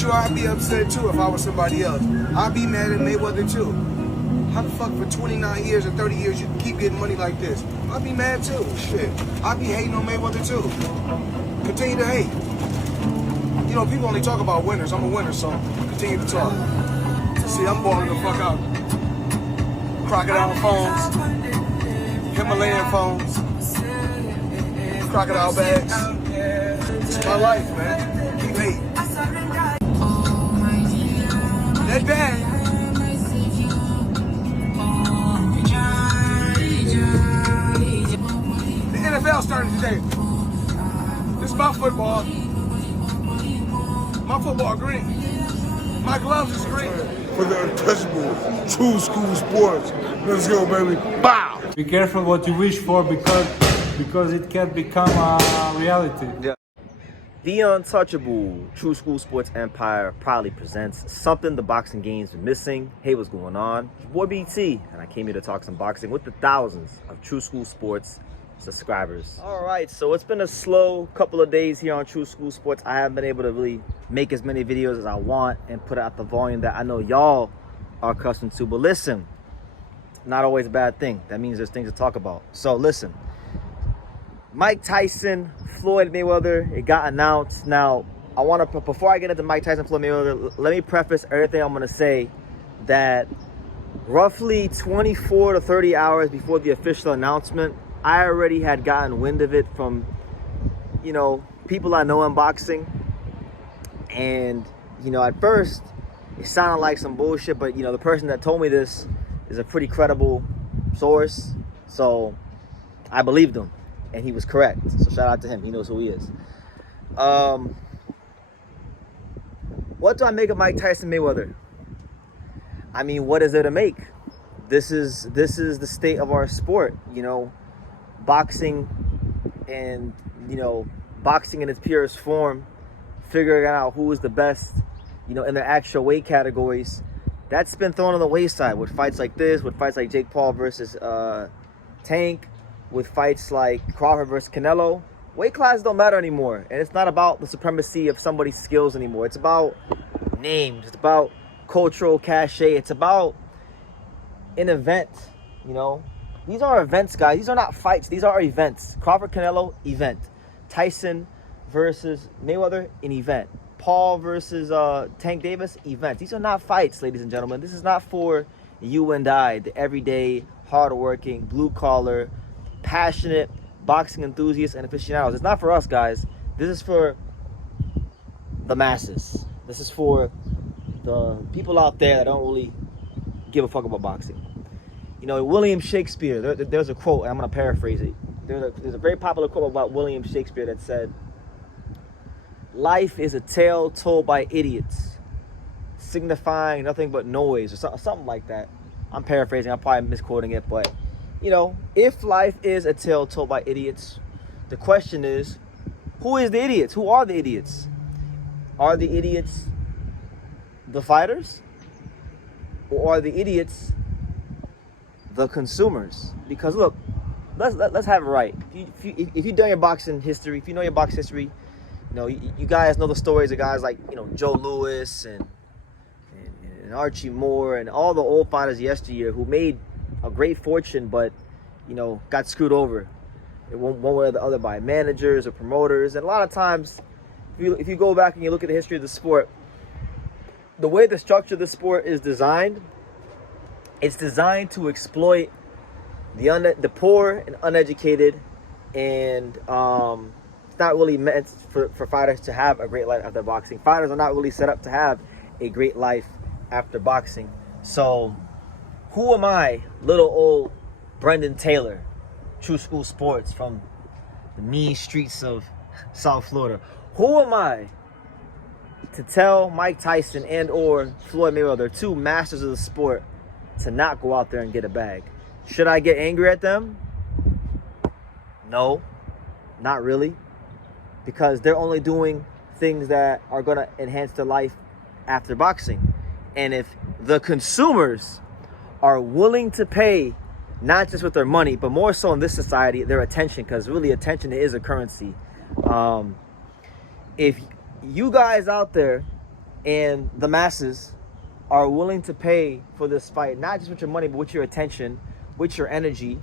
sure I'd be upset too if I was somebody else. I'd be mad at Mayweather too. How the fuck for 29 years or 30 years you keep getting money like this? I'd be mad too. Shit. I'd be hating on Mayweather too. Continue to hate. You know, people only talk about winners. I'm a winner, so continue to talk. See, I'm balling the fuck out. Crocodile phones, Himalayan phones, crocodile bags. It's my life, man. Keep hating. That bag. The NFL started today. This is my football. My football green. My gloves is green. For the untouchable, true school sports. Let's go, baby. Bow! Be careful what you wish for because it can become a reality. Yeah. The untouchable True School Sports Empire proudly presents something the boxing game's been missing. Hey, what's going on? It's your boy BT, and I came here to talk some boxing with the thousands of True School Sports subscribers. All right, so it's been a slow couple of days here on True School Sports. I haven't been able to really make as many videos as I want and put out the volume that I know y'all are accustomed to. But listen, not always a bad thing. That means there's things to talk about. So listen, Mike Tyson, Floyd Mayweather, it got announced. Now, I want to, before I get into Mike Tyson, Floyd Mayweather, let me preface everything I'm going to say that roughly 24 to 30 hours before the official announcement, I already had gotten wind of it from, you know, people I know in boxing. And, you know, at first, it sounded like some bullshit, but, you know, the person that told me this is a pretty credible source. So I believed him, and he was correct. So shout out to him. He knows who he is. What do I make of Mike Tyson Mayweather? I mean, what is there to make? This is the state of our sport, you know. Boxing and, you know, boxing in its purest form, figuring out who is the best, you know, in their actual weight categories, that's been thrown on the wayside with fights like this, with fights like Jake Paul versus Tank, with fights like Crawford versus Canelo. Weight classes don't matter anymore, and it's not about the supremacy of somebody's skills anymore. It's about names, it's about cultural cachet, it's about an event, you know. These are events, guys. These are not fights. These are events. Crawford Canelo, event. Tyson versus Mayweather, an event. Paul versus Tank Davis, event. These are not fights, ladies and gentlemen. This is not for you and I, the everyday, hardworking, blue-collar, passionate boxing enthusiasts and aficionados. It's not for us, guys. This is for the masses. This is for the people out there that don't really give a fuck about boxing. You know, William Shakespeare, there's a quote, and I'm going to paraphrase it. There's a very popular quote about William Shakespeare that said, "Life is a tale told by idiots, signifying nothing but noise," or something like that. I'm paraphrasing, I'm probably misquoting it, but, you know, if life is a tale told by idiots, the question is, who is the idiots? Who are the idiots? Are the idiots the fighters? Or are the idiots the consumers? Because look, let's have it right. If you know your boxing history, if you know your boxing history, you know, you guys know the stories of guys like, you know, Joe Louis and Archie Moore and all the old fighters yesteryear who made a great fortune, but, you know, got screwed over one way or the other by managers or promoters. And a lot of times, if you go back and you look at the history of the sport, the way the structure of the sport is designed, it's designed to exploit the poor and uneducated, and it's not really meant for fighters to have a great life after boxing. Fighters are not really set up to have a great life after boxing. So who am I, little old Brendan Taylor, True School Sports from the mean streets of South Florida? Who am I to tell Mike Tyson and or Floyd Mayweather, two masters of the sport, to not go out there and get a bag? Should I get angry at them? No, not really. Because they're only doing things that are going to enhance their life after boxing. And if the consumers are willing to pay, not just with their money, but more so in this society, their attention, because really attention is a currency. If you guys out there and the masses are willing to pay for this fight, not just with your money, but with your attention, with your energy,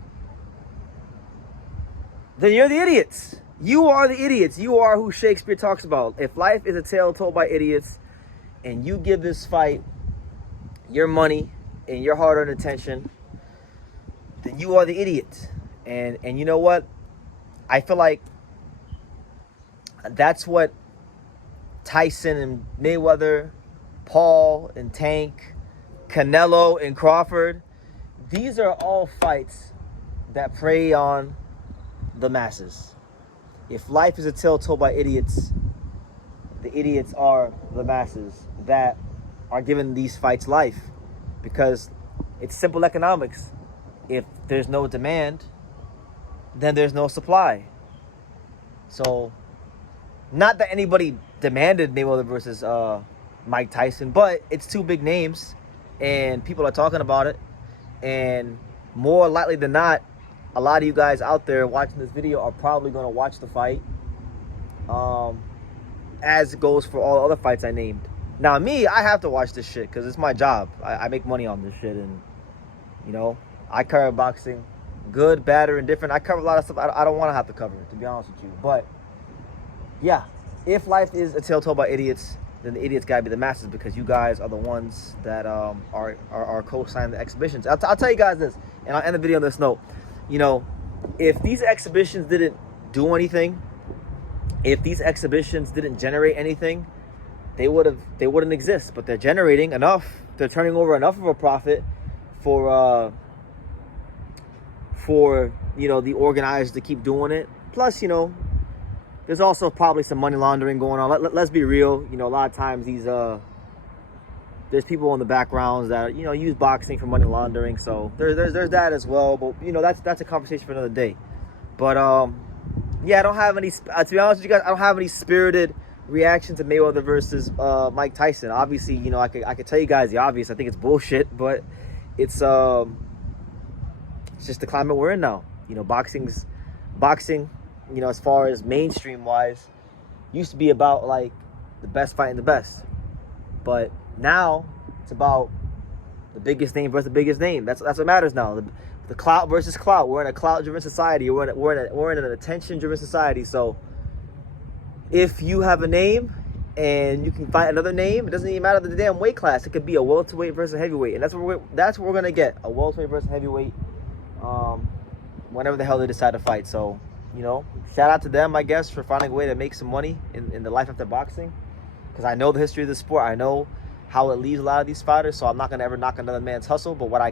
then you're the idiots. You are the idiots. You are who Shakespeare talks about. If life is a tale told by idiots, and you give this fight your money and your hard-earned attention, then you are the idiot. And you know what? I feel like that's what Tyson and Mayweather, Paul and Tank, Canelo and Crawford, these are all fights that prey on the masses. If life is a tale told by idiots, the idiots are the masses that are giving these fights life, because it's simple economics. If there's no demand, then there's no supply. So, not that anybody demanded Mayweather versus Mike Tyson, but it's two big names, and people are talking about it. And more likely than not, a lot of you guys out there watching this video are probably going to watch the fight, as it goes for all the other fights I named. Now, me, I have to watch this shit because it's my job. I make money on this shit, and, you know, I cover boxing, good, bad, or indifferent. I cover a lot of stuff I don't want to have to cover, to be honest with you. But, yeah, if life is a tale told by idiots, then the idiots gotta be the masses, because you guys are the ones that are co-signing the exhibitions. I'll tell you guys this, and I'll end the video on this note. You know, if these exhibitions didn't do anything, if these exhibitions didn't generate anything, they wouldn't exist. But they're generating enough. They're turning over enough of a profit for you know, the organizers to keep doing it. Plus, you know, there's also probably some money laundering going on. Let's be real. You know, a lot of times these there's people in the backgrounds that, you know, use boxing for money laundering. So there's that as well. But, you know, that's a conversation for another day. But yeah, I don't have any. To be honest with you guys, I don't have any spirited reaction to Mayweather versus Mike Tyson. Obviously, you know, I could tell you guys the obvious. I think it's bullshit, but it's just the climate we're in now. You know, boxing, you know, as far as mainstream wise, used to be about like the best fighting the best, but now it's about the biggest name versus the biggest name. That's what matters now. The clout versus clout. We're in a clout-driven society. We're in an attention-driven society. So if you have a name and you can fight another name, it doesn't even matter the damn weight class. It could be a welterweight versus a heavyweight, and that's what we're gonna get, a welterweight versus heavyweight, whenever the hell they decide to fight. So, you know, shout out to them, I guess, for finding a way to make some money in the life after boxing, because I know the history of the sport. I know how it leaves a lot of these fighters, so I'm not gonna ever knock another man's hustle. But what I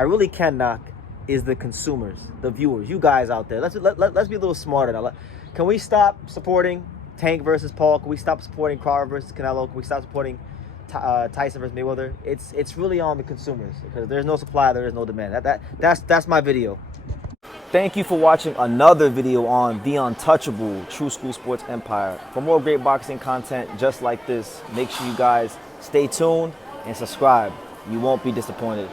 really can knock is the consumers, the viewers, you guys out there. Let's be a little smarter now. Can we stop supporting Tank versus Paul? Can we stop supporting Crawford versus Canelo? Can we stop supporting Tyson versus Mayweather? It's really on the consumers, because there's no supply, there is no demand. That's my video. Thank you for watching another video on the untouchable True School Sports Empire. For more great boxing content just like this, make sure you guys stay tuned and subscribe. You won't be disappointed.